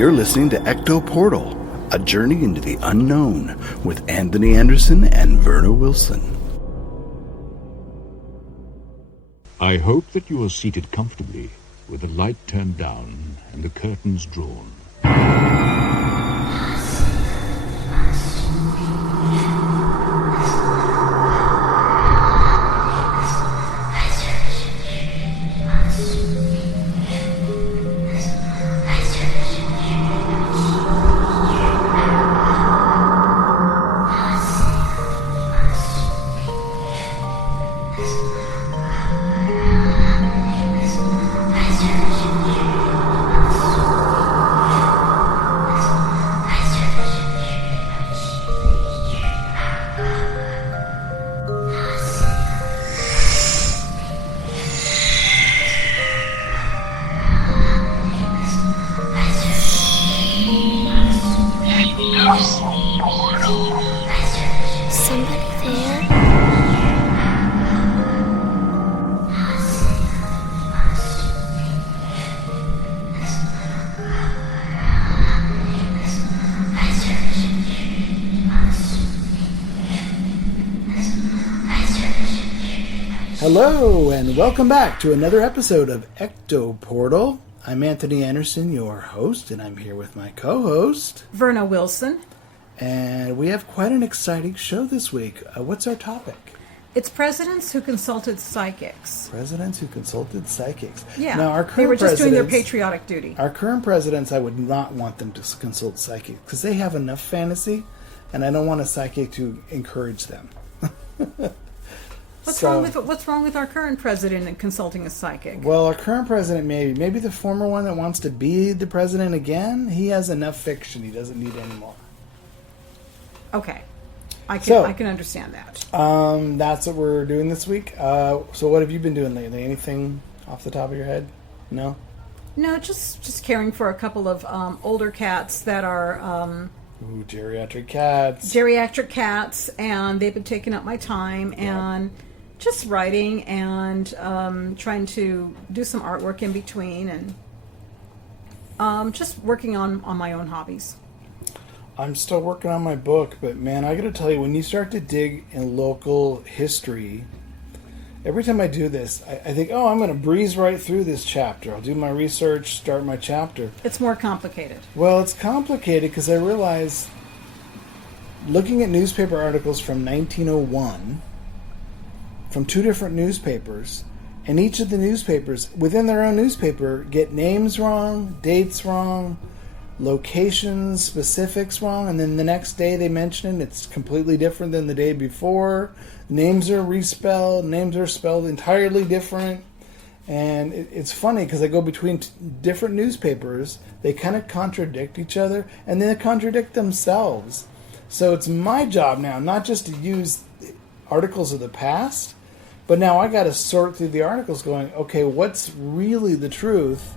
You're listening to Ecto Portal, a journey into the unknown with Anthony Anderson and Verna Wilson. I hope that you are seated comfortably with the light turned down and the curtains drawn. Hello, and welcome back to another episode of Ecto Portal. I'm Anthony Anderson, your host, and I'm here with my co-host, Verna Wilson. And we have quite an exciting show this week. What's our topic? It's presidents who consulted psychics. Presidents who consulted psychics. Yeah, now, our current they were just doing their patriotic duty. Our current presidents, I would not want them to consult psychics because they have enough fantasy, and I don't want a psychic to encourage them. What's wrong with our current president and consulting a psychic? Well, our current president, maybe the former one that wants to be the president again, he has enough fiction. He doesn't need any more. Okay. I can understand that. That's what we're doing this week. So what have you been doing lately? Anything off the top of your head? No? No, just caring for a couple of older cats that are... geriatric cats. Geriatric cats, and they've been taking up my time, and just writing and trying to do some artwork in between, and just working on my own hobbies. I'm still working on my book, but man, I gotta tell you, when you start to dig in local history, every time I do this, I think, I'm gonna breeze right through this chapter. I'll do my research, start my chapter. It's more complicated. Well, it's complicated because I realize, looking at newspaper articles from 1901, from two different newspapers, and each of the newspapers, within their own newspaper, get names wrong, dates wrong, locations, specifics wrong, and then the next day they mention it, it's completely different than the day before. Names are respelled, names are spelled entirely different, and it's funny because I go between different newspapers, they kind of contradict each other, and then they contradict themselves. So it's my job now, not just to use articles of the past, but now I got to sort through the articles going, okay, what's really the truth?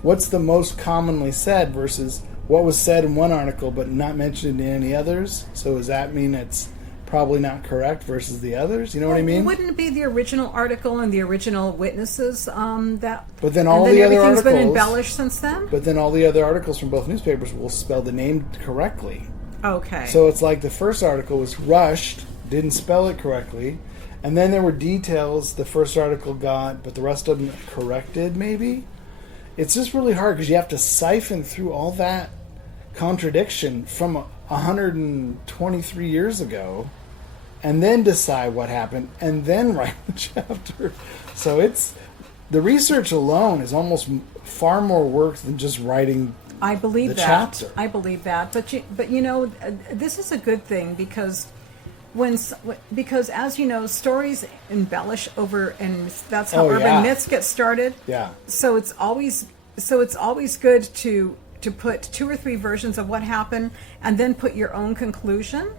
What's the most commonly said versus what was said in one article but not mentioned in any others? So does that mean it's probably not correct versus the others? You know what I mean? Wouldn't it be the original article and the original witnesses that? But then all the other articles, everything's been embellished since then. But then all the other articles from both newspapers will spell the name correctly. Okay. So it's like the first article was rushed, didn't spell it correctly, and then there were details the first article got, but the rest of them corrected maybe. It's just really hard because you have to siphon through all that contradiction from 123 years ago and then decide what happened and then write the chapter. So the research alone is almost far more work than just writing I believe the that. chapter. I believe that. But you know, this is a good thing because as you know, stories embellish over, and that's how urban myths get started. Yeah. So it's always good to put two or three versions of what happened and then put your own conclusion.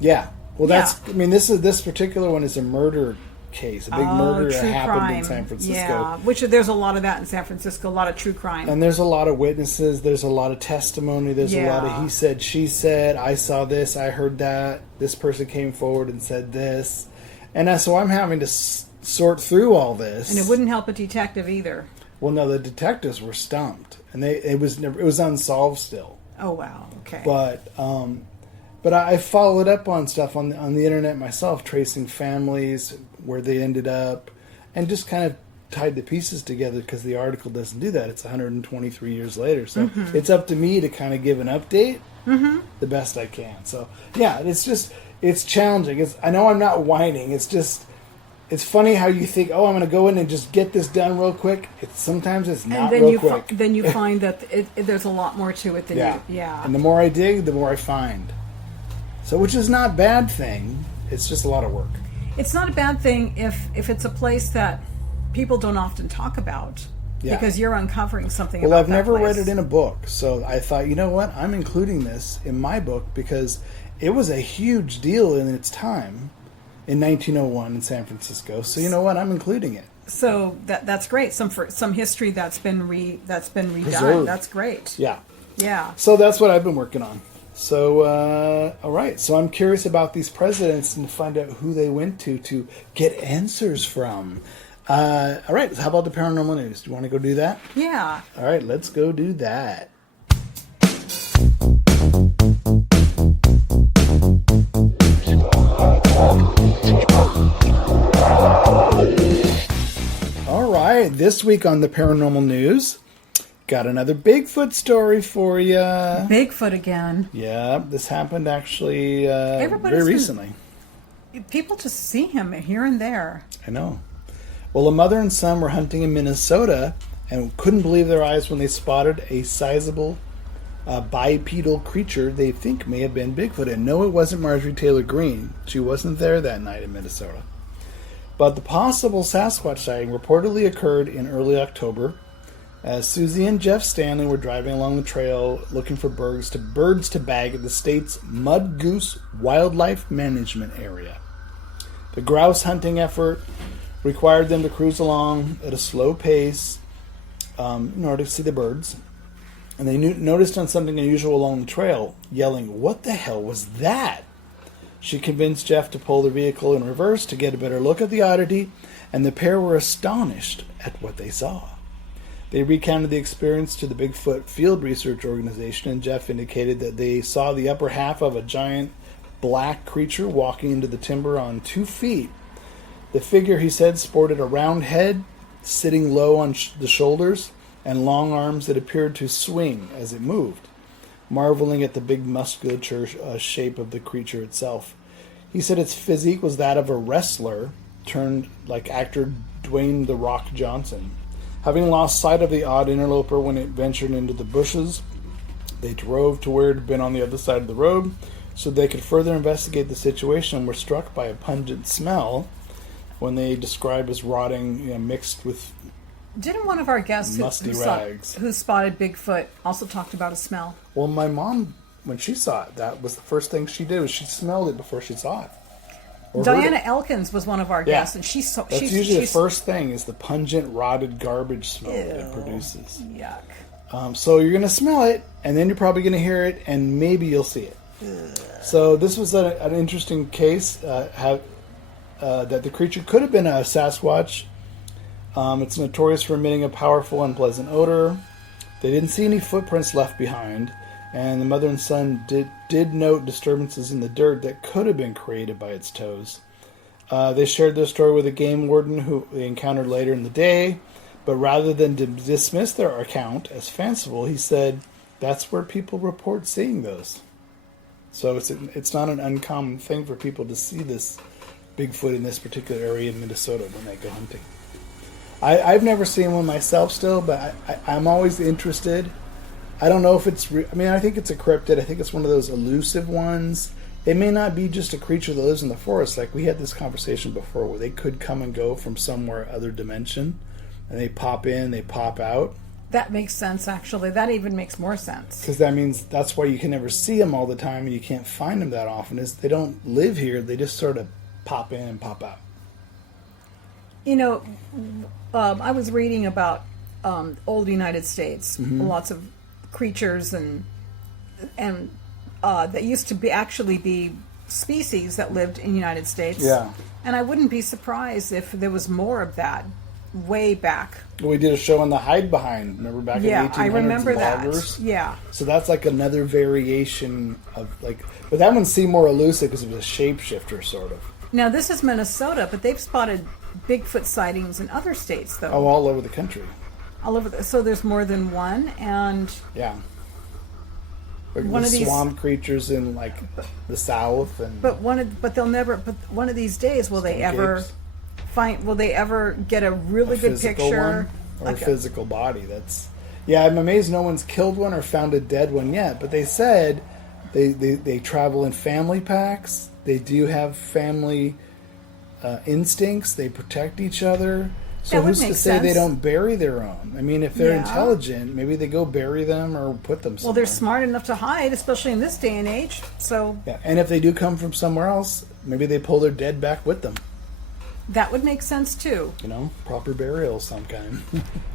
Yeah. Well, this particular one is a murder case, a big murder that happened crime. In San Francisco. Yeah, which there's a lot of that in San Francisco, a lot of true crime. And there's a lot of witnesses, there's a lot of testimony, there's a lot of he said, she said, I saw this, I heard that, this person came forward and said this. And so I'm having to sort through all this. And it wouldn't help a detective either. Well, no, the detectives were stumped, and it was unsolved still. Oh wow. Okay. But I followed up on stuff on the internet myself, tracing families, where they ended up, and just kind of tied the pieces together because the article doesn't do that. It's 123 years later, so it's up to me to kind of give an update the best I can. So yeah, it's challenging. I know I'm not whining. It's funny how you think, oh, I'm going to go in and just get this done real quick. Sometimes it's not real quick. Then you find that there's a lot more to it than yeah. you. Yeah. And the more I dig, the more I find. So, which is not a bad thing. It's just a lot of work. It's not a bad thing if it's a place that people don't often talk about. Yeah. Because you're uncovering something Well, about I've that never place. read it in a book. So I thought, you know what? I'm including this in my book because it was a huge deal in its time in 1901 in San Francisco. So you know what? I'm including it. So that's great. Some history that's been redone. Preserved. That's great. Yeah. Yeah. So that's what I've been working on. So, all right. So I'm curious about these presidents and find out who they went to get answers from. All right. How about the paranormal news? Do you want to go do that? Yeah. All right. Let's go do that. All right. This week on the paranormal news, got another Bigfoot story for you. Bigfoot again. Yeah, this happened actually Everybody's very been- recently. People just see him here and there. I know. Well, a mother and son were hunting in Minnesota and couldn't believe their eyes when they spotted a sizable bipedal creature they think may have been Bigfoot. And no, it wasn't Marjorie Taylor Greene. She wasn't there that night in Minnesota. But the possible Sasquatch sighting reportedly occurred in early October as Susie and Jeff Stanley were driving along the trail looking for birds to bag at the state's Mud Goose Wildlife Management Area. The grouse hunting effort required them to cruise along at a slow pace in order to see the birds. And they noticed on something unusual along the trail, yelling, "What the hell was that?" She convinced Jeff to pull the vehicle in reverse to get a better look at the oddity, and the pair were astonished at what they saw. They recounted the experience to the Bigfoot Field Research Organization, and Jeff indicated that they saw the upper half of a giant black creature walking into the timber on 2 feet. The figure, he said, sported a round head, sitting low on the shoulders, and long arms that appeared to swing as it moved, marveling at the big musculature shape of the creature itself. He said its physique was that of a wrestler turned like actor Dwayne "The Rock" Johnson. Having lost sight of the odd interloper when it ventured into the bushes, they drove to where it had been on the other side of the road so they could further investigate the situation and were struck by a pungent smell when they described as rotting, mixed with Didn't one of our guests musty rags. who spotted Bigfoot also talked about a smell? Well, my mom, when she saw it, that was the first thing she did was she smelled it before she saw it. Or heard Diana it. Elkins was one of our Yeah. guests, and she saw. That's usually the first thing is the pungent, rotted garbage smell that it Ew. produces. Yuck. So you're going to smell it, and then you're probably going to hear it, and maybe you'll see it. So this was an interesting case that the creature could have been a Sasquatch. It's notorious for emitting a powerful, unpleasant odor. They didn't see any footprints left behind, and the mother and son did note disturbances in the dirt that could have been created by its toes. They shared their story with a game warden who they encountered later in the day, but rather than dismiss their account as fanciful, he said that's where people report seeing those. So it's not an uncommon thing for people to see this Bigfoot in this particular area in Minnesota when they go hunting. I've never seen one myself still, but I'm always interested. I don't know if it's... I think it's a cryptid. I think it's one of those elusive ones. It may not be just a creature that lives in the forest. Like we had this conversation before where they could come and go from somewhere other dimension. And they pop in, they pop out. That makes sense, actually. That even makes more sense. Because that means that's why you can never see them all the time and you can't find them that often. Is they don't live here. They just sort of pop in and pop out. You know, I was reading about old United States, lots of creatures and that used to be species that lived in the United States. Yeah. And I wouldn't be surprised if there was more of that way back. We did a show on the hide behind. Remember back in the 1800s? I remember that. Loggers? Yeah. So that's like another variation of like, but that one seemed more elusive because it was a shapeshifter sort of. Now this is Minnesota, but they've spotted Bigfoot sightings in other states, though. Oh, all over the country. All over. So there's more than one, and yeah. Like one the of these swamp creatures in like the south, and but they'll never. But one of these days, will they ever apes. Will they ever get a really good physical picture? one, or a physical body? That's yeah. I'm amazed no one's killed one or found a dead one yet. But they said they travel in family packs. They do have family instincts. They protect each other. So That would who's to make say they sense. don't bury their own? I mean, if they're Yeah. intelligent, maybe they go bury them or put them somewhere. Well, they're smart enough to hide, especially in this day and age. So Yeah, and if they do come from somewhere else, maybe they pull their dead back with them. that would make sense too. You know, proper burial of some kind.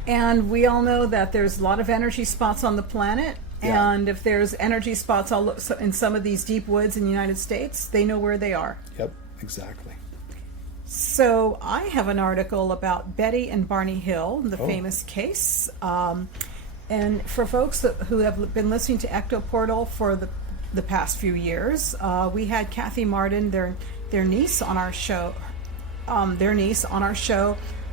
And we all know that there's a lot of energy spots on the planet. Yeah. And if there's energy spots in some of these deep woods in the United States, they know where they are. Yep, exactly. So I have an article about Betty and Barney Hill, the Oh. famous case. And for folks who have been listening to Ecto Portal for the past few years, we had Kathy Martin, their niece, on our show.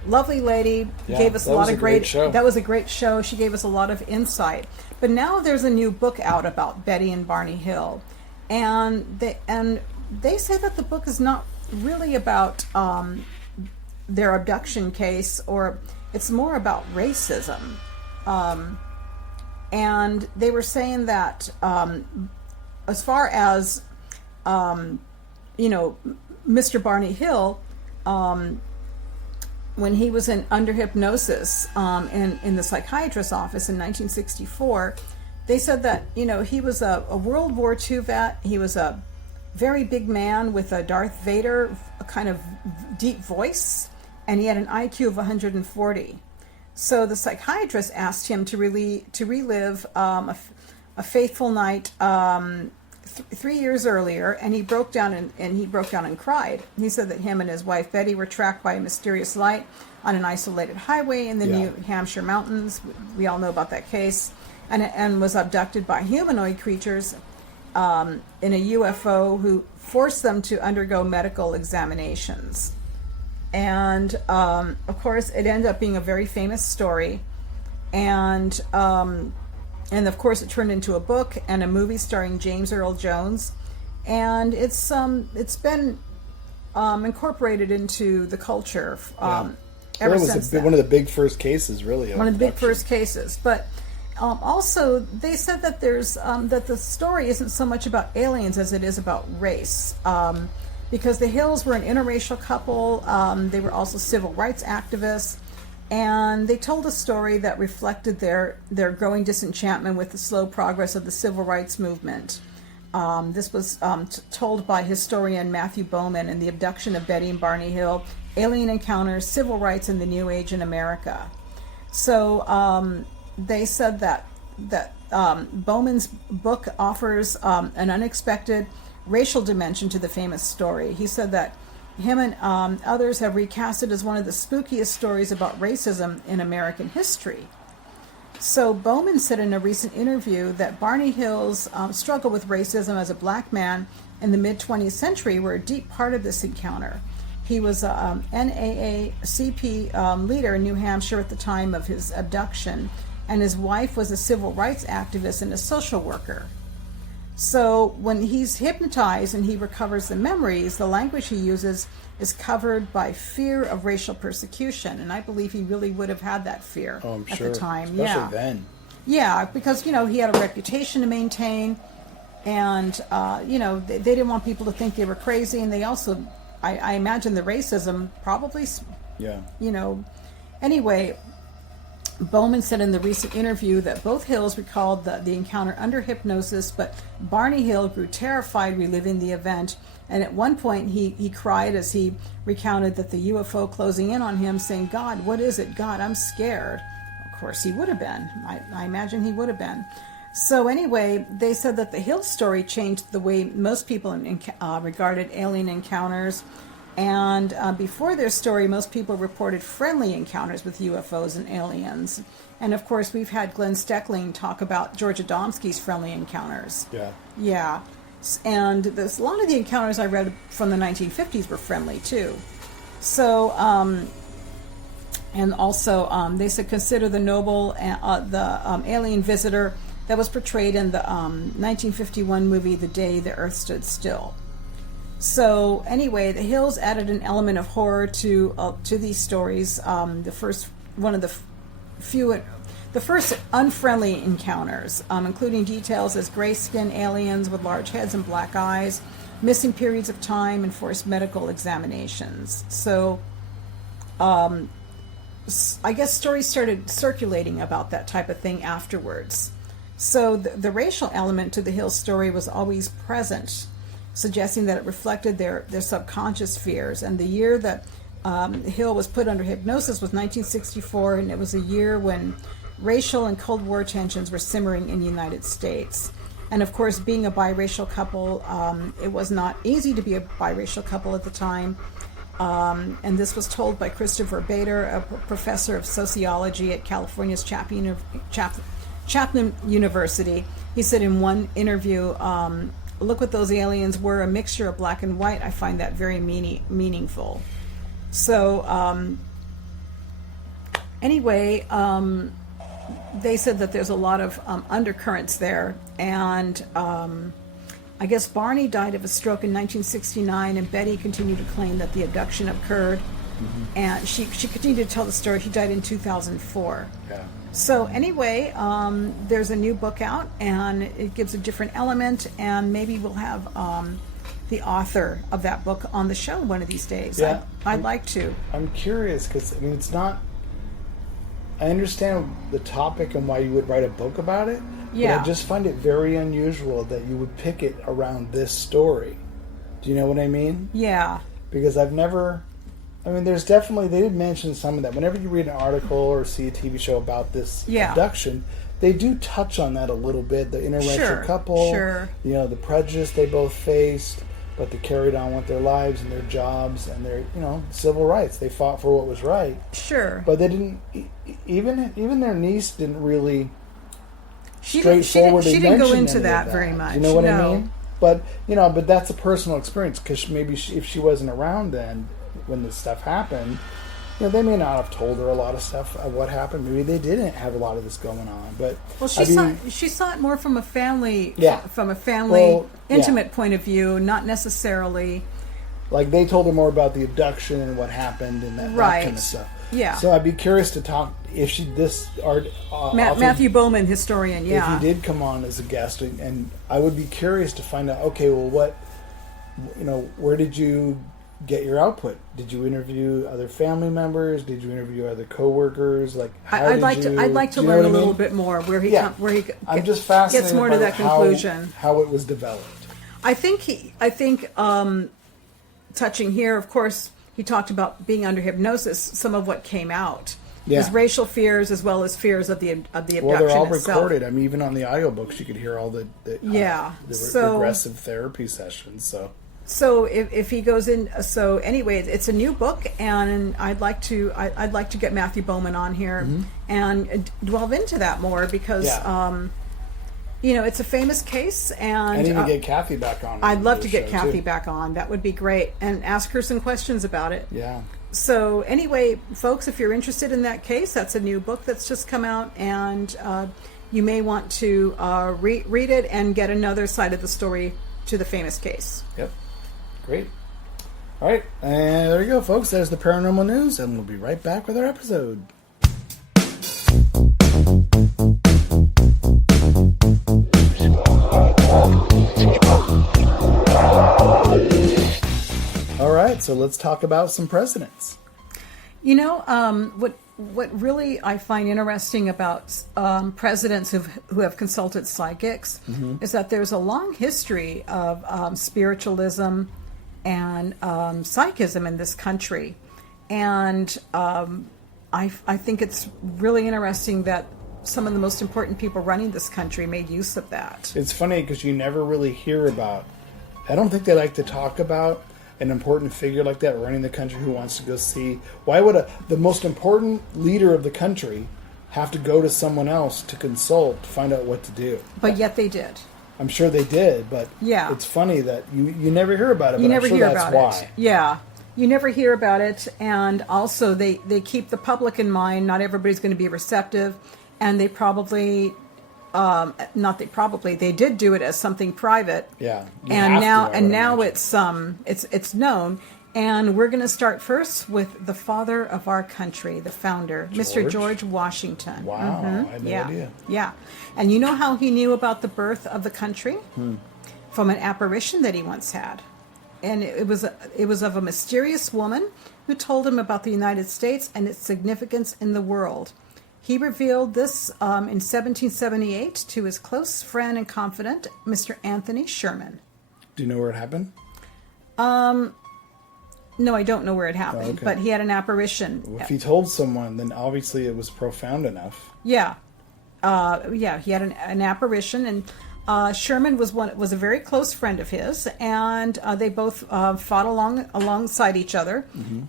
Lovely lady, Yeah, gave us a that lot was of a great show. That was a great show. She gave us a lot of insight. But now there's a new book out about Betty and Barney Hill, and they say that the book is not really about their abduction case, or it's more about racism. And they were saying that as far as Mr. Barney Hill, when he was under hypnosis in the psychiatrist's office in 1964, they said that he was a World War II vet. He was a very big man with a Darth Vader kind of deep voice, and he had an IQ of 140. So the psychiatrist asked him to relive a fateful night 3 years earlier, and he broke down and cried. He said that him and his wife Betty were tracked by a mysterious light on an isolated highway in the New Hampshire mountains. We all know about that case, and was abducted by humanoid creatures in a UFO who forced them to undergo medical examinations. And of course, it ended up being a very famous story, and of course, it turned into a book and a movie starring James Earl Jones, and it's been incorporated into the culture ever since then. One of the big first cases, really. One of the big first cases, but. Also, they said that there's that the story isn't so much about aliens as it is about race, because the Hills were an interracial couple. They were also civil rights activists, and they told a story that reflected their growing disenchantment with the slow progress of the civil rights movement. This was told by historian Matthew Bowman in The Abduction of Betty and Barney Hill: Alien Encounters, Civil Rights in the New Age in America. So. They said that Bowman's book offers an unexpected racial dimension to the famous story. He said that him and others have recast it as one of the spookiest stories about racism in American history. So Bowman said in a recent interview that Barney Hill's struggle with racism as a black man in the mid-20th century were a deep part of this encounter. He was a NAACP leader in New Hampshire at the time of his abduction, and his wife was a civil rights activist and a social worker. So when he's hypnotized and he recovers the memories, the language he uses is covered by fear of racial persecution, and I believe he really would have had that fear at the time. Especially then. Yeah, because he had a reputation to maintain, and they didn't want people to think they were crazy, and they also, I imagine, the racism probably. Yeah. Anyway. Bowman said in the recent interview that both Hills recalled the encounter under hypnosis, but Barney Hill grew terrified reliving the event, and at one point he cried as he recounted that the UFO closing in on him, saying, "God, what is it? God, I'm scared." Of course he would have been. I imagine he would have been. So anyway, they said that the Hill story changed the way most people regarded alien encounters. And before their story, most people reported friendly encounters with UFOs and aliens. And of course, we've had Glenn Steckling talk about George Adamski's friendly encounters. Yeah. Yeah. And a lot of the encounters I read from the 1950s were friendly too. So, and also they said consider the noble, alien visitor that was portrayed in the 1951 movie The Day the Earth Stood Still. So anyway, the Hills added an element of horror to these stories. The first unfriendly encounters, including details as gray-skinned aliens with large heads and black eyes, missing periods of time, and forced medical examinations. So, I guess stories started circulating about that type of thing afterwards. So the racial element to the Hills story was always present, suggesting that it reflected their subconscious fears. And the year that Hill was put under hypnosis was 1964, and it was a year when racial and Cold War tensions were simmering in the United States. And of course, being a biracial couple, it was not easy to be a biracial couple at the time. And this was told by Christopher Bader, a professor of sociology at California's Chapman University. He said in one interview, look what those aliens were, a mixture of black and white. I find that very meaningful. So anyway, they said that there's a lot of undercurrents there. And I guess Barney died of a stroke in 1969, and Betty continued to claim that the abduction occurred. Mm-hmm. And she continued to tell the story. She died in 2004. Yeah. So anyway, there's a new book out, and it gives a different element, and maybe we'll have the author of that book on the show one of these days. Yeah. I'd like to. I'm curious because, I mean, it's not... I understand the topic and why you would write a book about it. Yeah. But I just find it very unusual that you would pick it around this story. Do you know what I mean? Yeah. Because I've never... I mean, there's definitely... They did mention some of that. Whenever you read an article or see a TV show about this abduction, they do touch on that a little bit. The interracial couple, you know, the prejudice they both faced, but they carried on with their lives and their jobs and their, you know, civil rights. They fought for what was right. Sure. But they didn't... Even their niece didn't really... She didn't go into that very much. You know what I mean? But but that's a personal experience because maybe if she wasn't around then when this stuff happened, they may not have told her a lot of stuff of what happened. Maybe they didn't have a lot of this going on. But she saw it more from a family intimate point of view, not necessarily. Like they told her more about the abduction and what happened and that kind of stuff. Yeah. So I'd be curious to talk if Matthew Bowman, historian. Yeah. If he did come on as a guest, and I would be curious to find out. Okay, well, where did you get your output? Did you interview other family members? Did you interview other coworkers? Like, I'd like to learn a little bit more where he I'm just fascinated gets more to that conclusion. How it was developed. I think touching here, of course, he talked about being under hypnosis. Some of what came out is racial fears as well as fears of the abduction. Well, they're all itself. recorded. I mean, even on the audiobooks, you could hear all the regressive therapy sessions. So if he goes in, so anyway, it's a new book, and I'd like to get Matthew Bowman on here and delve into that more because it's a famous case, and even get Kathy back on. I'd love to get Kathy back on. That would be great, and ask her some questions about it. Yeah. So anyway, folks, if you're interested in that case, that's a new book that's just come out, and you may want to read it and get another side of the story to the famous case. Yep. Great. All right. And there you go, folks. There's the paranormal news, and we'll be right back with our episode. All right. So let's talk about some presidents. What really I find interesting about presidents who have consulted psychics is that there's a long history of spiritualism and psychism in this country, and I think it's really interesting that some of the most important people running this country made use of that. It's funny because you never really hear about. I don't think they like to talk about an important figure like that running the country who wants to go see? Why would the most important leader of the country have to go to someone else to consult to find out what to do? But yet they did. I'm sure they did, but Yeah. it's funny that you never hear about it. You But never I'm sure hear that's about why. it. Yeah. You never hear about it. And also, they keep the public in mind. Not everybody's going to be receptive. And they probably, they did do it as something private. Yeah. You And have to, now, I would imagine. it's known. And we're going to start first with the father of our country, the founder, Mr. George Washington. Wow, I had no yeah. idea. Yeah. And you know how he knew about the birth of the country? From an apparition that he once had. And it was of a mysterious woman who told him about the United States and its significance in the world. He revealed this in 1778 to his close friend and confidant, Mr. Anthony Sherman. Do you know where it happened? No, I don't know where it happened, okay. but he had an apparition. Well, if he told someone, then obviously it was profound enough. Yeah, he had an apparition, and Sherman was a very close friend of his, and they both fought alongside each other.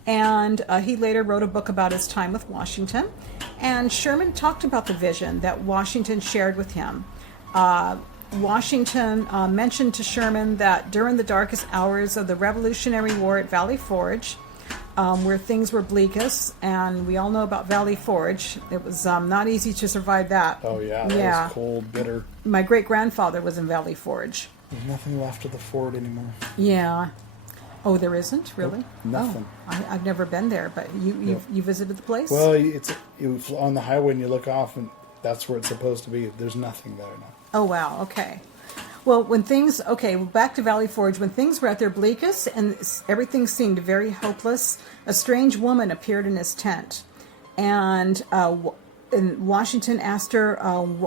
And he later wrote a book about his time with Washington, and Sherman talked about the vision that Washington shared with him. Washington mentioned to Sherman that during the darkest hours of the Revolutionary War at Valley Forge, where things were bleakest, and we all know about Valley Forge, it was not easy to survive that. Oh, yeah. That was cold, bitter. My great-grandfather was in Valley Forge. There's nothing left of the fort anymore. Yeah. Oh, there isn't? Really? Nothing. Oh, I've never been there, but you visited the place? Well, you on the highway and you look off, and that's where it's supposed to be. There's nothing there now. Oh, wow. Okay. Well, back to Valley Forge. When things were at their bleakest and everything seemed very hopeless, a strange woman appeared in his tent. And Washington asked her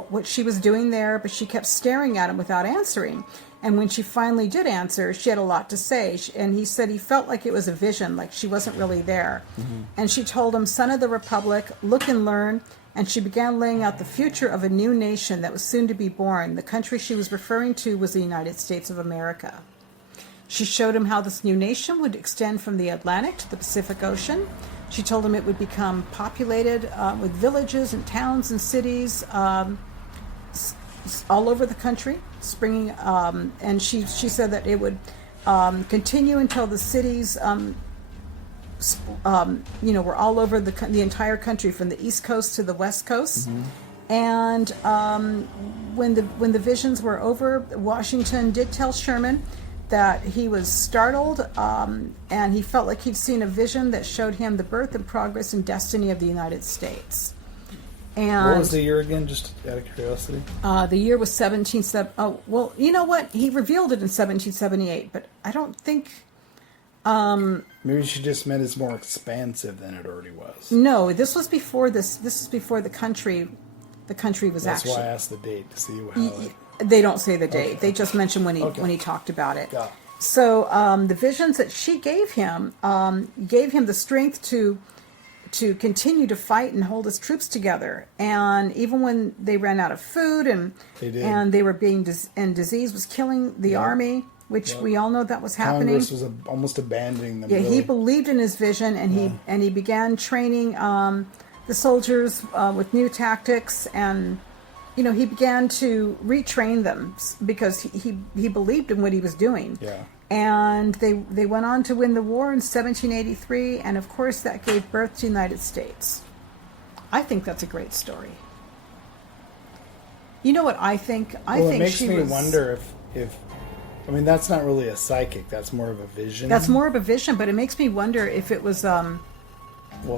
what she was doing there, but she kept staring at him without answering. And when she finally did answer, she had a lot to say. And he said he felt like it was a vision, like she wasn't really there. And she told him, "Son of the Republic, look and learn." And she began laying out the future of a new nation that was soon to be born. The country she was referring to was the United States of America. She showed him how this new nation would extend from the Atlantic to the Pacific Ocean. She told him it would become populated with villages and towns and cities all over the country, springing. And she said that it would continue until the cities were all over the entire country, from the East Coast to the West Coast. And when the visions were over, Washington did tell Sherman that he was startled, and he felt like he'd seen a vision that showed him the birth and progress and destiny of the United States. And What was the year again, just out of curiosity? the year was 1770. Oh, well, you know what? He revealed it in 1778, but I don't think. Maybe she just meant it's more expansive than it already was. No, this was before this. This was before the country. The country was That's actually. why I asked the date to see how They don't say the date. Okay. They just mention when Okay. he talked about it. Got it. So the visions that she gave him the strength to continue to fight and hold his troops together. And even when they ran out of food and they were being and disease was killing the army, which we all know that was happening. Congress was almost abandoning them. Yeah, really. he believed in his vision, and he began training the soldiers with new tactics, and he began to retrain them because he believed in what he was doing. Yeah. And they went on to win the war in 1783, and of course that gave birth to the United States. I think that's a great story. You know what I think? I think it makes she me was. wonder if I mean, that's not really a psychic. That's more of a vision. That's more of a vision, but it makes me wonder if it was. Well,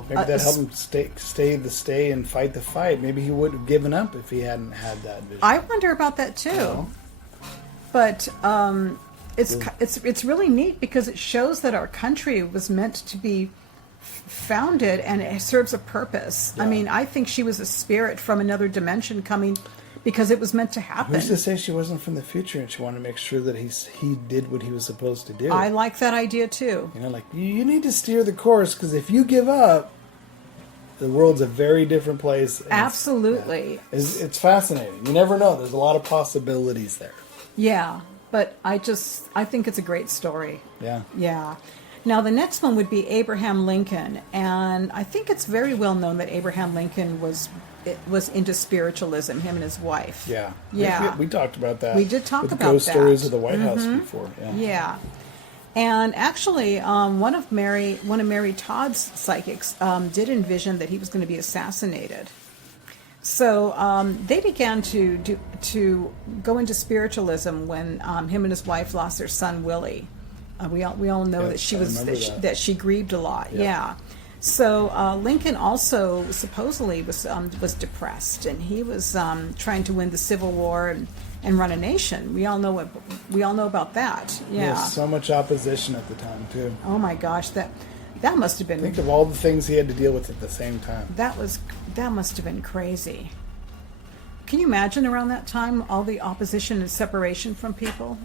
maybe that helped him stay and fight the fight. Maybe he would have given up if he hadn't had that vision. I wonder about that too. No? But it's really neat because it shows that our country was meant to be founded and it serves a purpose. Yeah. I mean, I think she was a spirit from another dimension coming because it was meant to happen. Who's to say she wasn't from the future and she wanted to make sure that he did what he was supposed to do? I like that idea too. Like you need to steer the course because if you give up, the world's a very different place. Absolutely. It's fascinating. You never know. There's a lot of possibilities there. Yeah. but I think it's a great story. Yeah. Yeah. Now, the next one would be Abraham Lincoln. And I think it's very well known that Abraham Lincoln was into spiritualism, him and his wife. Yeah. Yeah. We talked about that. We did talk with about ghost that. stories of the White House before. Yeah. Yeah. And actually, one of Mary Todd's psychics did envision that he was going to be assassinated. So they began to go into spiritualism when him and his wife lost their son Willie. We all know that she that she grieved a lot. Yeah. So Lincoln also supposedly was depressed, and he was trying to win the Civil War and run a nation. We all know about that. Yeah. There was so much opposition at the time too. Oh my gosh, that must have been. Think of all the things he had to deal with at the same time. That must have been crazy. Can you imagine around that time all the opposition and separation from people?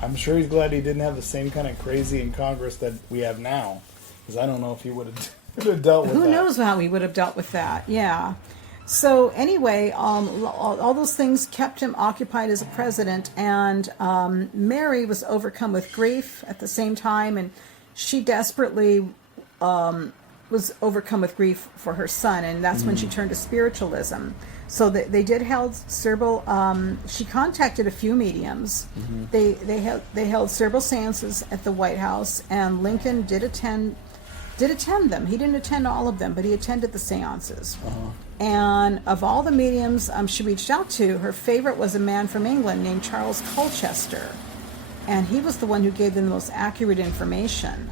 I'm sure he's glad he didn't have the same kind of crazy in Congress that we have now, because I don't know if he would have dealt with that. Who knows how he would have dealt with that? Yeah. So anyway, all those things kept him occupied as a president, and Mary was overcome with grief at the same time, and she desperately was overcome with grief for her son, and that's when she turned to spiritualism. So they did held several. She contacted a few mediums. They held several seances at the White House, and Lincoln did attend them. He didn't attend all of them, but he attended the seances. And of all the mediums she reached out to, her favorite was a man from England named Charles Colchester, and he was the one who gave them the most accurate information.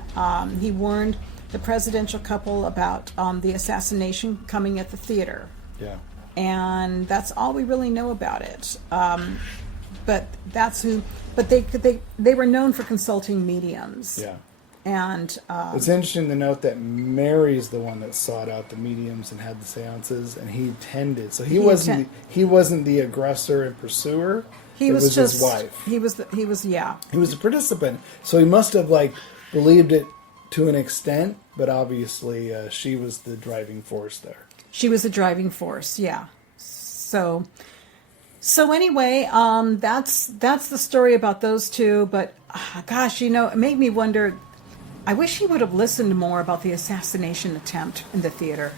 He warned the presidential couple about the assassination coming at the theater. Yeah. And that's all we really know about it. But that's who. But they were known for consulting mediums. Yeah. And it's interesting to note that Mary's the one that sought out the mediums and had the seances, and he attended. So he wasn't the aggressor and pursuer. He was just his wife. He was a participant. So he must have believed it to an extent, but obviously she was the driving force there. She was the driving force, yeah. So anyway, that's the story about those two. But gosh, it made me wonder. I wish he would have listened more about the assassination attempt in the theater,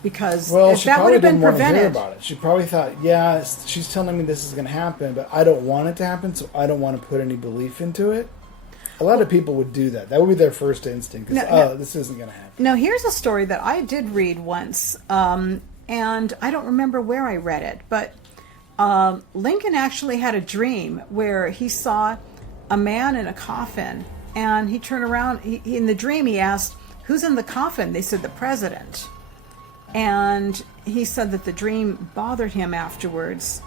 because if that would have been prevented. Hear about it. She probably thought, yeah, she's telling me this is going to happen, but I don't want it to happen, so I don't want to put any belief into it. A lot of people would do that. That would be their first instinct. This isn't going to happen. Now, here's a story that I did read once, and I don't remember where I read it, but Lincoln actually had a dream where he saw a man in a coffin, and he turned around. In the dream, he asked, "Who's in the coffin?" They said, "The president." And he said that the dream bothered him afterwards,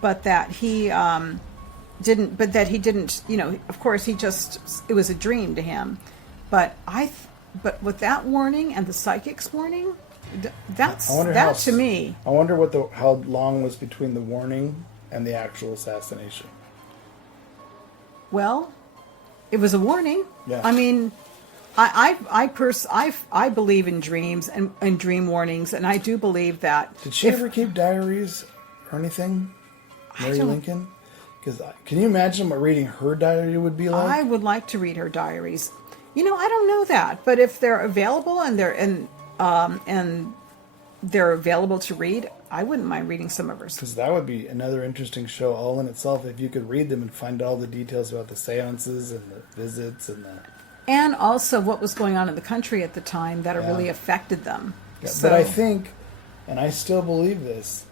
but that he didn't. Of course, it was a dream to him. But with that warning and the psychic's warning, to me. I wonder how long was between the warning and the actual assassination. Well, it was a warning. Yeah. I mean, I believe in dreams and dream warnings, and I do believe that. Did she ever keep diaries or anything, Mary Lincoln? Because can you imagine what reading her diary would be like? I would like to read her diaries. I don't know that, but if they're available and they're available to read, I wouldn't mind reading some of hers. Because that would be another interesting show all in itself if you could read them and find all the details about the seances and the visits and also what was going on in the country at the time that really affected them. Yeah, so, but I think, and I still believe this,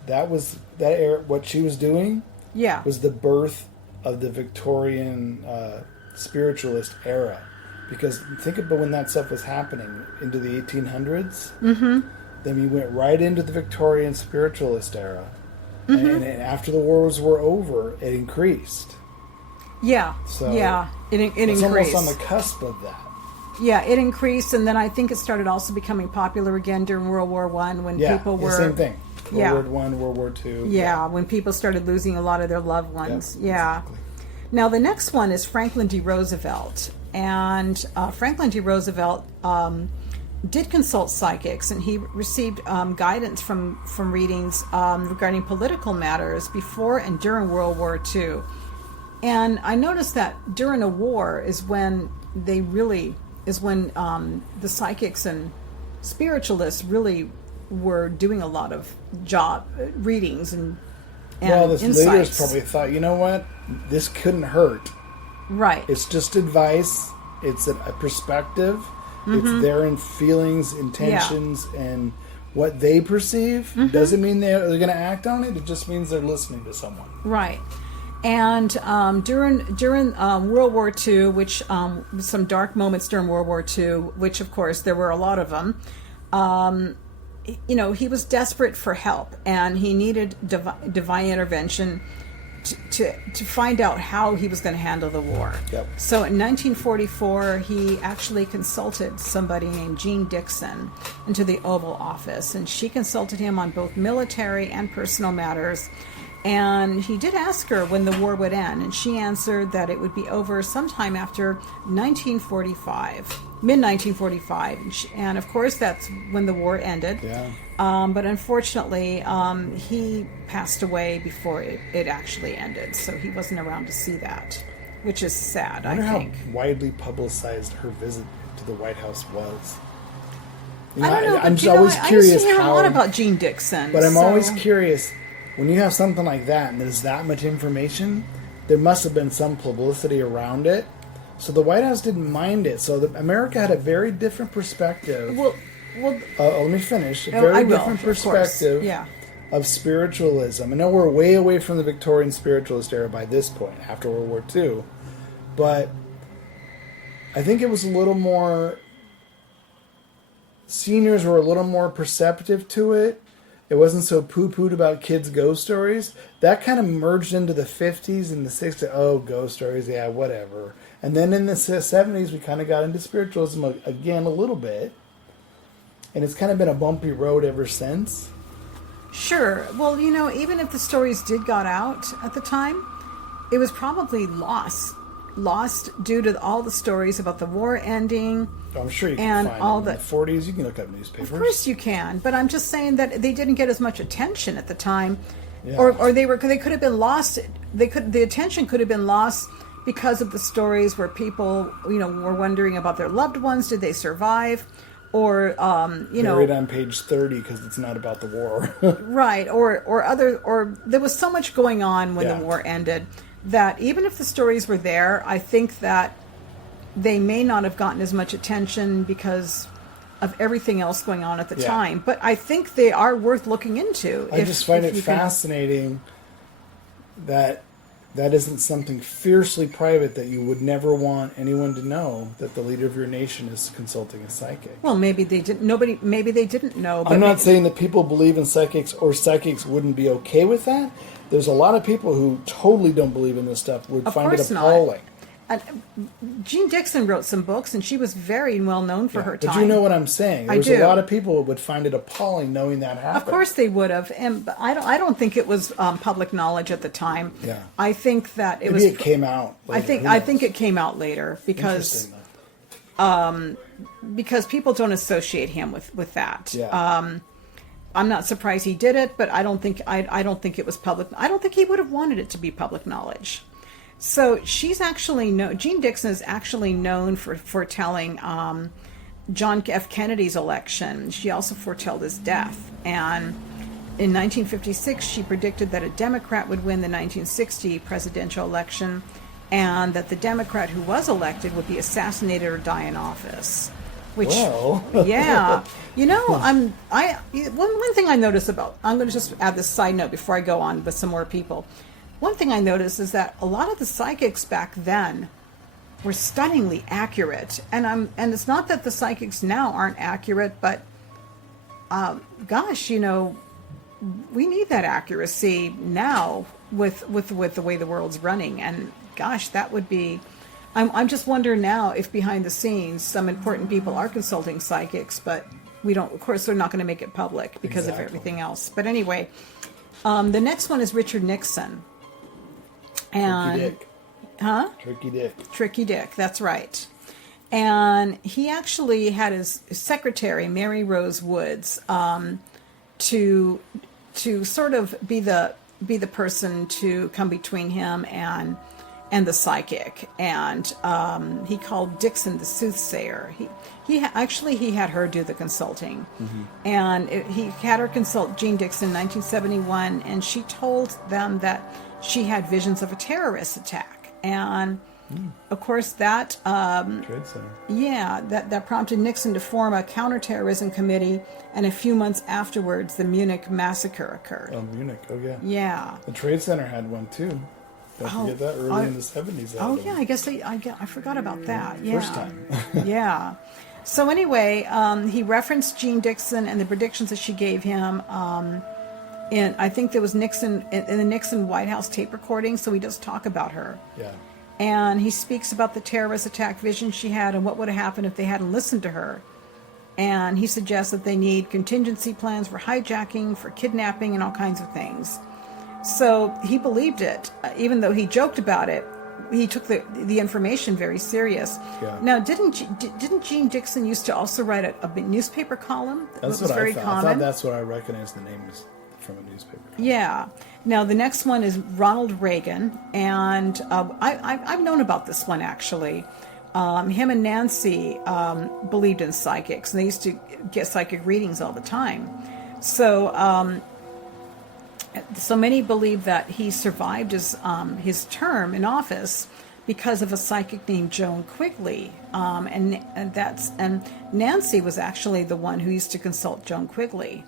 what she was doing was the birth of the Victorian spiritualist era. Because think about when that stuff was happening into the 1800s. Then we went right into the Victorian spiritualist era. And after the wars were over, it increased. Yeah. So it increased. It's almost on the cusp of that. Yeah, it increased, and then I think it started also becoming popular again during World War I when people were... same thing. World War I, World War II. Yeah, when people started losing a lot of their loved ones. Exactly. Now, the next one is Franklin D. Roosevelt. And Franklin D. Roosevelt did consult psychics, and he received guidance from readings regarding political matters before and during World War II. And I noticed that during a war is when the psychics and spiritualists really were doing a lot of job readings and Well, the insights. leaders probably thought, you know what, this couldn't hurt. Right. It's just advice. It's a perspective. It's their feelings, intentions, and what they perceive. Doesn't mean they're going to act on it. It just means they're listening to someone. Right. And during World War II, which some dark moments during World War II, which of course there were a lot of them, he was desperate for help, and he needed divine intervention to find out how he was going to handle the war. Yep. So in 1944, he actually consulted somebody named Jean Dixon into the Oval Office, and she consulted him on both military and personal matters. And he did ask her when the war would end, and she answered that it would be over sometime after 1945, mid-1945. And of course, that's when the war ended. Yeah. But unfortunately, he passed away before it actually ended, so he wasn't around to see that, which is sad, I think. How widely publicized her visit to the White House was. You I don't know, I'm but, just always I curious used to hear how. a lot about Jean Dixon. But I'm so- always curious, when you have something like that and there's that much information, there must have been some publicity around it. So the White House didn't mind it. So America had a very different perspective. Well, Let me finish. A I very will, different of course. perspective Yeah. of spiritualism. I know we're way away from the Victorian spiritualist era by this point, after World War II. But I think it was a little more... Seniors were a little more perceptive to it. It wasn't so poo-pooed about kids' ghost stories. That kind of merged into the 50s and the 60s. Oh, ghost stories, yeah, whatever. And then in the 70s, we kind of got into spiritualism again a little bit. And it's kind of been a bumpy road ever since. Sure. Well, even if the stories did got out at the time, it was probably lost due to all the stories about the war ending. I'm sure you can And find all them. In the- the 40s, you can look up newspapers. Of course you can, but I'm just saying that they didn't get as much attention at the time, Yeah. or they could have been lost. The attention could have been lost because of the stories where people were wondering about their loved ones. Did they survive? Or Buried on page 30 because it's not about the war. right, or there was so much going on when Yeah. the war ended that even if the stories were there, I think that they may not have gotten as much attention because of everything else going on at the Yeah. time. But I think they are worth looking into. I just find it fascinating that isn't something fiercely private that you would never want anyone to know, that the leader of your nation is consulting a psychic. Well, maybe they didn't. Maybe they didn't know. But I'm not saying that people believe in psychics or psychics wouldn't be okay with that. There's a lot of people who totally don't believe in this stuff would Of find it course not. appalling. Jean Dixon wrote some books, and she was very well known for her time. But you know what I'm saying. I There's do. a lot of people who would find it appalling knowing that happened. Of course they would have, but I don't think it was public knowledge at the time. Yeah. I think that Maybe it came out later. I think it came out later because Interesting, though. because people don't associate him with that. Yeah. I'm not surprised he did it, but I don't think it was public. I don't think he would have wanted it to be public knowledge. So Jean Dixon is actually known for foretelling John F. Kennedy's election. She also foretold his death. And in 1956, she predicted that a Democrat would win the 1960 presidential election, and that the Democrat who was elected would be assassinated or die in office. Which, Well. yeah, one thing I notice about, I'm going to just add this side note before I go on with some more people. One thing I noticed is that a lot of the psychics back then were stunningly accurate, and it's not that the psychics now aren't accurate, but gosh, we need that accuracy now with the way the world's running, and gosh, that would be. I'm just wondering now if behind the scenes some important people are consulting psychics, but we don't. Of course, they're not going to make it public because of everything else. But anyway, the next one is Richard Nixon. And Tricky Dick. Huh? Tricky Dick. Tricky Dick, that's right. And he actually had his secretary, Mary Rose Woods, to sort of be the person to come between him and the psychic, and he called Dixon the soothsayer. He had her do the consulting, and he had her consult Jean Dixon in 1971, and she told them that she had visions of a terrorist attack, and of course that Trade Center. yeah, that prompted Nixon to form a counterterrorism committee, and a few months afterwards, the Munich massacre occurred. Oh, Munich. Oh, yeah. Yeah. The Trade Center had one too. Don't forget that early in the 70s. Oh yeah, I guess I forgot about that. Yeah. First time. Yeah. So anyway, he referenced Jean Dixon and the predictions that she gave him. And I think there was Nixon in the Nixon White House tape recording. So he does talk about her. Yeah. And he speaks about the terrorist attack vision she had and what would have happened if they hadn't listened to her. And he suggests that they need contingency plans for hijacking, for kidnapping, and all kinds of things. So he believed it, even though he joked about it. He took the information very serious. Yeah. Now, didn't Jean Dixon used to also write a newspaper column? That's was what very I thought. common. I thought that's what I recognized the name was from a newspaper. Yeah. Now the next one is Ronald Reagan, and I've known about this one actually. Him and Nancy believed in psychics, and they used to get psychic readings all the time. So many believe that he survived his term in office because of a psychic named Joan Quigley, and Nancy was actually the one who used to consult Joan Quigley.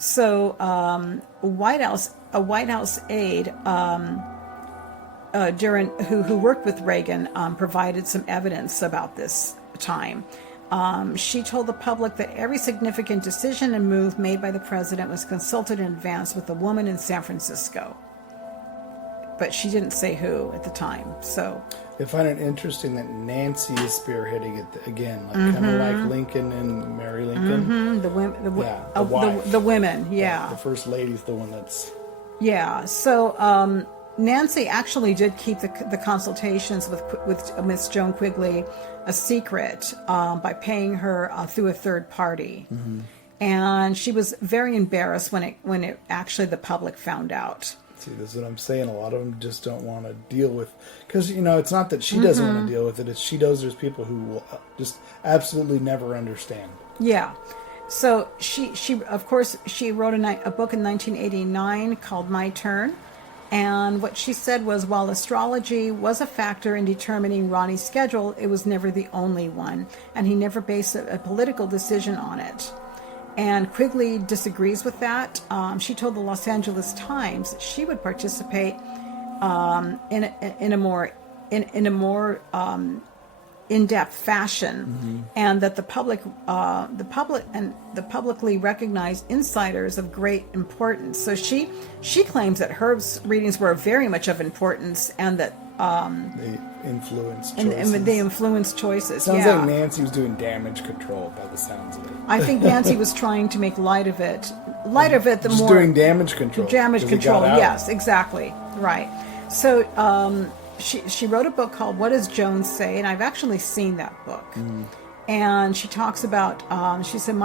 So a White House aide who worked with Reagan provided some evidence about this time. She told the public that every significant decision and move made by the president was consulted in advance with a woman in San Francisco. But she didn't say who at the time. So I find it interesting that Nancy is spearheading it again, like kind of like Lincoln and Mary Lincoln. the women, wife. the women, yeah. The first lady's the one that's... Yeah, so Nancy actually did keep the consultations with Miss Joan Quigley a secret by paying her through a third party, and she was very embarrassed when it actually the public found out. See, this is what I'm saying. A lot of them just don't want to deal with, because it's not that she doesn't want to deal with it. It's she knows there's people who will just absolutely never understand. Yeah. So she of course she wrote a book in 1989 called My Turn, and what she said was, while astrology was a factor in determining Ronnie's schedule, it was never the only one, and he never based a political decision on it. And Quigley disagrees with that. She told the Los Angeles Times that she would participate in a more in-depth fashion, and that the publicly recognized insiders of great importance. So she claims that her readings were very much of importance, and that They influence choices. and they influence choices. Sounds yeah. like Nancy was doing damage control by the sounds of it. I think Nancy was trying to make light of it. The Just more doing damage control. damage 'cause he control. got out. Yes, exactly. Right. So she wrote a book called What Does Joan Say? And I've actually seen that book. And she talks about, she said,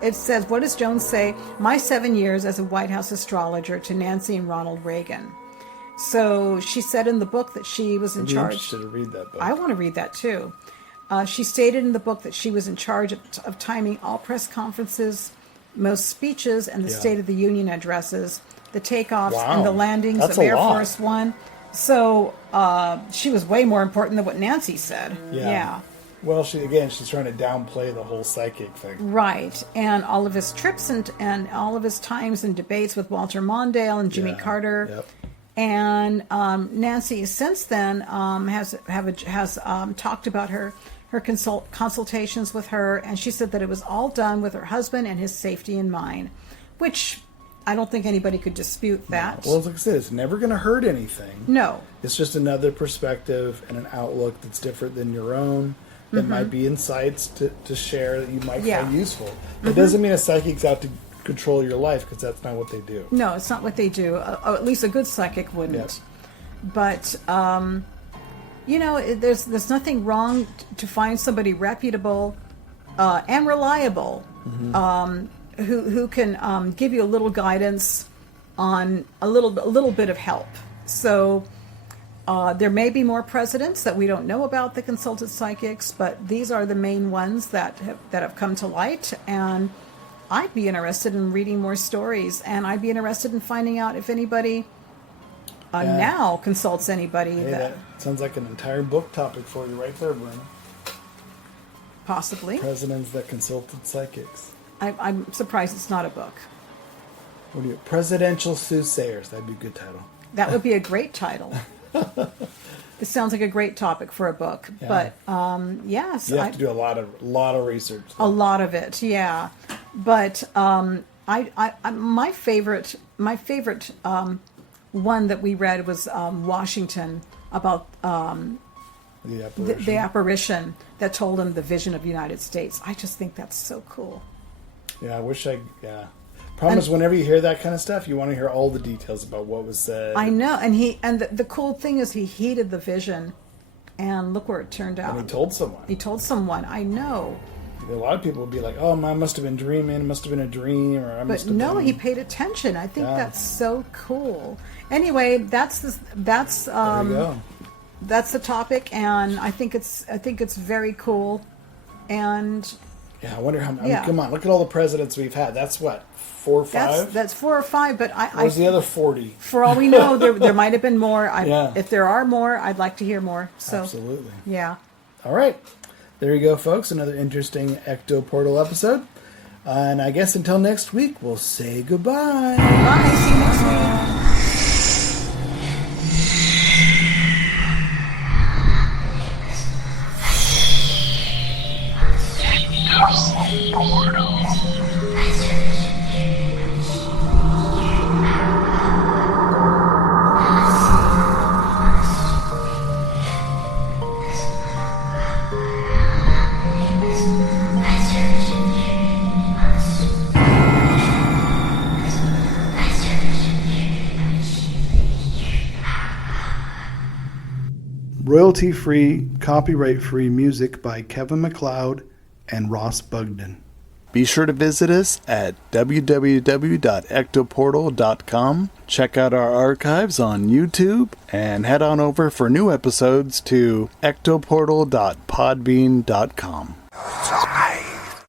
it says, what does Joan say? My 7 years as a White House astrologer to Nancy and Ronald Reagan. So she said in the book that she was in I'd be charge. interested to read that book. I want to read that too. She stated in the book that she was in charge of timing all press conferences, most speeches, and the State of the Union addresses, the takeoffs and the landings That's of a Air lot. Force One. So she was way more important than what Nancy said. Yeah. Well, she's trying to downplay the whole psychic thing. Right. And all of his trips and all of his times and debates with Walter Mondale and Jimmy Carter. Yep. And Nancy since then has talked about her consultations with her, and she said that it was all done with her husband and his safety in mind, which I don't think anybody could dispute that. Well, like I said, it's never going to hurt anything. No. It's just another perspective and an outlook that's different than your own. That might be insights to share that you might find useful. It doesn't mean a psychic's out to control your life, because that's not what they do. No, it's not what they do. At least a good psychic wouldn't. Yep. But there's nothing wrong to find somebody reputable and reliable who can give you a little guidance on a little bit of help. So There may be more presidents that we don't know about that consulted psychics, but these are the main ones that have come to light. And I'd be interested in reading more stories, and I'd be interested in finding out if anybody now consults anybody. Hey, that sounds like an entire book topic for you right there, Brenda. Possibly. Presidents that consulted psychics. I'm surprised it's not a book. What do you? Presidential soothsayers. That'd be a good title. That would be a great title. It sounds like a great topic for a book. Yeah. But yes, You have to do a lot of research. A lot of it, yeah. But my favorite one that we read was Washington, about the apparition that told him the vision of the United States. I just think that's so cool. Yeah, I wish yeah. Problem is, whenever you hear that kind of stuff, you want to hear all the details about what was said. I know, and the cool thing is he heeded the vision, and look where it turned out. And he told someone. I know. A lot of people would be like, "Oh, I must have been dreaming. It must have been a dream." But no, he paid attention. I think that's so cool. Anyway, that's there you go. That's the topic, and I think it's very cool. And yeah, I wonder how. I mean, come on, look at all the presidents we've had. That's what, 4 or 5. That's 4 or 5. But Where's the other 40? For all we know, there might have been more. Yeah. If there are more, I'd like to hear more. So Absolutely. Yeah. All right. There you go, folks. Another interesting Ecto Portal episode. And I guess until next week, we'll say goodbye. Bye. See you next week. Royalty-free, copyright-free music by Kevin MacLeod and Ross Bugden. Be sure to visit us at www.ectoportal.com. Check out our archives on YouTube and head on over for new episodes to ectoportal.podbean.com.